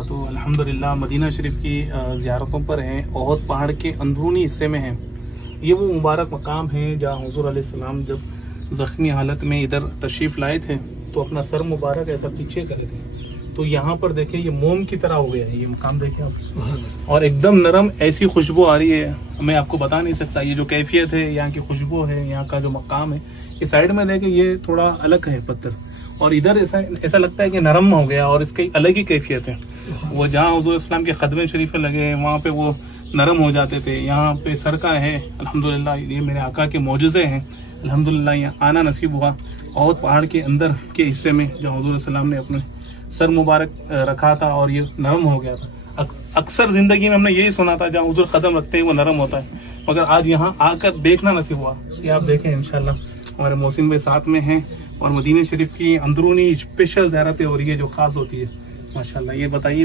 तो अल्हम्दुलिल्लाह मदीना शरीफ की ज़ियारतों पर हैं। ओहद पहाड़ के अंदरूनी हिस्से में हैं। ये वो मुबारक मकाम है जहाँ हुज़ूर अलैहिस्सलाम जब ज़ख्मी हालत में इधर तशरीफ़ लाए थे तो अपना सर मुबारक ऐसा पीछे करे थे। तो यहाँ पर देखिए ये मोम की तरह हो गया है ये मकाम, देखिए आप, और एकदम नरम, ऐसी खुशबू आ रही है मैं आपको बता नहीं सकता। ये जो कैफियत है यहाँ की खुशबू है, यहाँ का जो मकाम है, ये साइड में देखिए ये थोड़ा अलग है पत्थर, और इधर ऐसा लगता है कि नरम हो गया और इसकी अलग ही कैफियत है। वो जहाँ हुज़ूर इस्लाम के खदमे शरीफ लगे वहाँ पे वो नरम हो जाते थे, यहाँ पे सर का है। अल्हम्दुलिल्लाह ये मेरे आका के मौजूज़े हैं। अल्हम्दुलिल्लाह यहाँ आना नसीब हुआ ओहद पहाड़ के अंदर के हिस्से में जहाँ हुज़ूर इस्लाम ने अपने सर मुबारक रखा था और ये नरम हो गया था। अक्सर जिंदगी में हमने यही सुना था जहाँ हुज़ूर कदम रखते हैं वो नरम होता है, मगर आज यहाँ आकर देखना नसीब हुआ। ये आप देखें इंशाल्लाह हमारे मोहसिन भाई साथ में हैं और मदीना शरीफ की अंदरूनी स्पेशल ज़ियारतें हो रही है जो खास होती है माशाल्लाह। ये बताइए